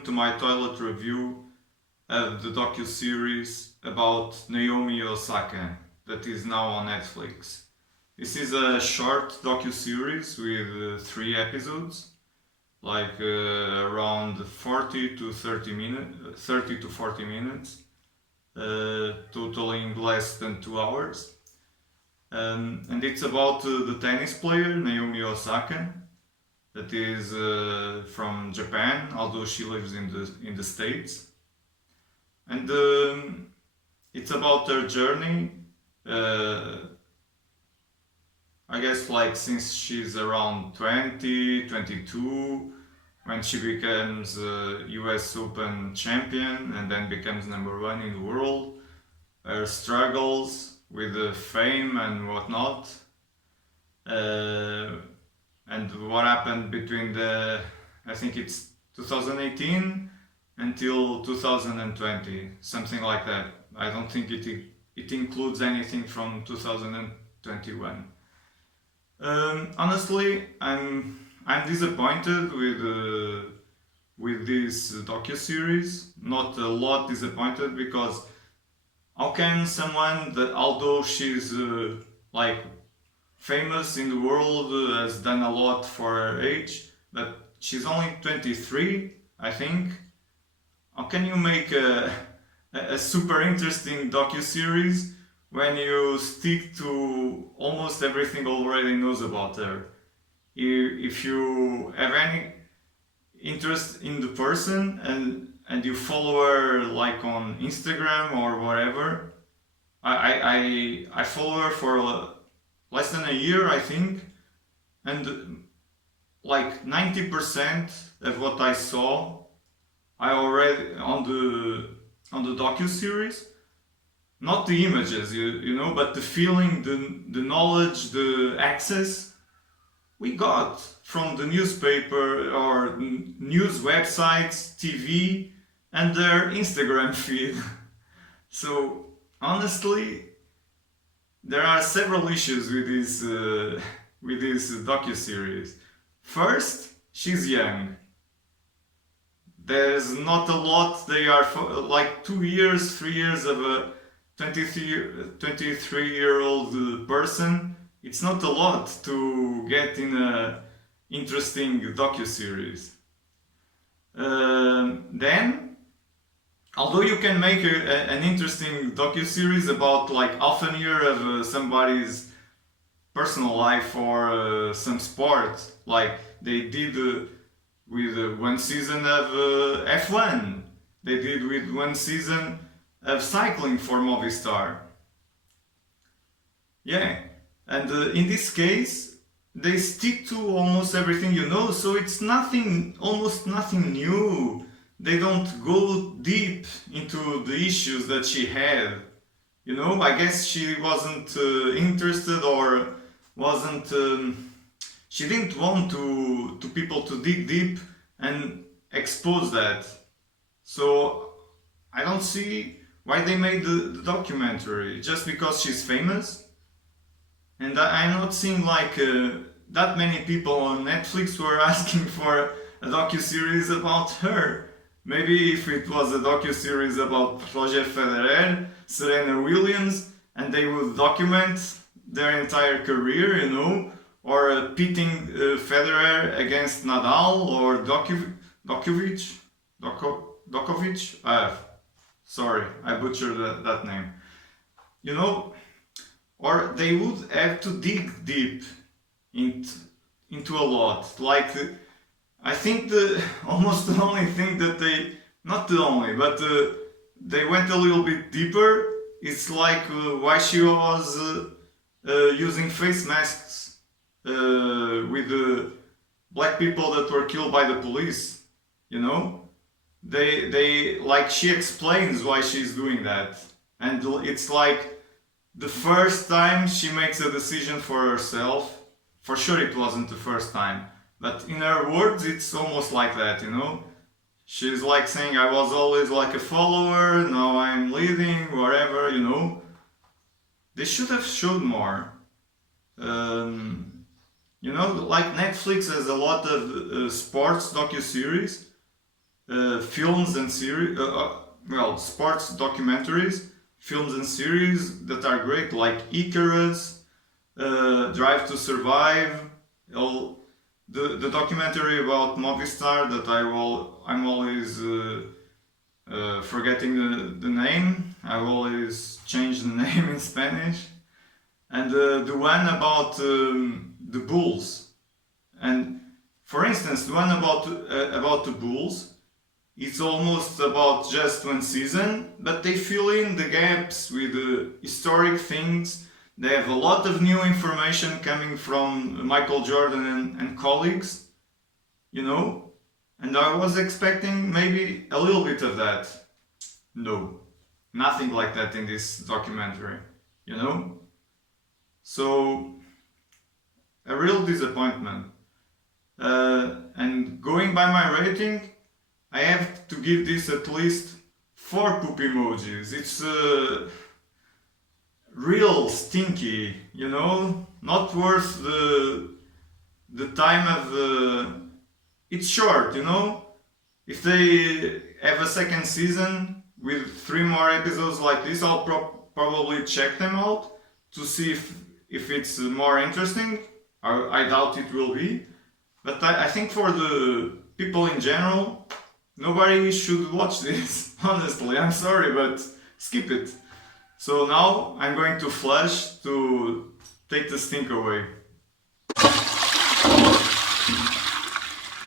welcome to my toilet review of the docu-series about Naomi Osaka that is now on Netflix. This is a short docu-series with 3 episodes, around 40 to 30 minutes, 30 to 40 minutes, totaling less than 2 hours. And it's about the tennis player Naomi Osaka, that is from Japan, although she lives in the States. And it's about her journey. I guess since she's around 20, 22, when she becomes US Open champion and then becomes #1 in the world, her struggles with the fame and whatnot. And what happened between I think it's 2018 until 2020, something like that. I don't think it includes anything from 2021. Honestly, I'm disappointed with this docu-series. Not a lot disappointed, because how can someone that, although she's famous in the world, has done a lot for her age, but she's only 23, I think. How can you make a super interesting docu-series when you stick to almost everything already knows about her? If you have any interest in the person and you follow her on Instagram or whatever, I follow her for less than a year, I think, and 90% of what I saw, I already on the docu-series. Not the images, you know, but the feeling, the knowledge, the access we got from the newspaper or news websites, TV, and their Instagram feed. So honestly, there are several issues with this docu-series. First, she's young. There's not a lot. They are 2 years, 3 years of a 23-year-old person. It's not a lot to get in a interesting docu-series. Then, although you can make an interesting docu-series about half a year of somebody's personal life or some sport, like they did with one season of F1, they did with one season of cycling for Movistar. Yeah, and in this case, they stick to almost everything you know, so it's almost nothing new. They don't go deep into the issues that she had. You know, I guess she wasn't interested, or wasn't. She didn't want to people to dig deep and expose that. So I don't see why they made the documentary. Just because she's famous? And I'm not seeing that many people on Netflix were asking for a docu-series about her. Maybe if it was a docu-series about Roger Federer, Serena Williams, and they would document their entire career, you know, or pitting Federer against Nadal or Djokovic. Sorry, I butchered that name. You know, or they would have to dig deep into a lot. I think almost the only thing that not the only, but they went a little bit deeper. It's why she was using face masks with the black people that were killed by the police. You know, she explains why she's doing that, and it's the first time she makes a decision for herself. For sure, it wasn't the first time. But in her words, it's almost like that, you know? She's saying, I was always a follower, now I'm leading, whatever, you know? They should have showed more. You know, Netflix has a lot of sports docu-series. films and series, well, sports documentaries, films and series that are great, like Icarus, Drive to Survive, the documentary about Movistar that I'm always forgetting the name. I always change the name in Spanish. And the one about the bulls. And for instance, the one about the bulls, it's almost about just one season, but they fill in the gaps with historic things. They have a lot of new information coming from Michael Jordan and colleagues, you know? And I was expecting maybe a little bit of that. No, nothing like that in this documentary, you know? So, a real disappointment. And going by my rating, I have to give this at least 4 poop emojis. It's real stinky, you know, not worth the time of. It's short, you know. If they have a second season with 3 more episodes like this, I'll probably check them out to see if it's more interesting. I doubt it will be, but I think for the people in general, nobody should watch this. Honestly, I'm sorry, but skip it. So now I'm going to flush to take the stink away.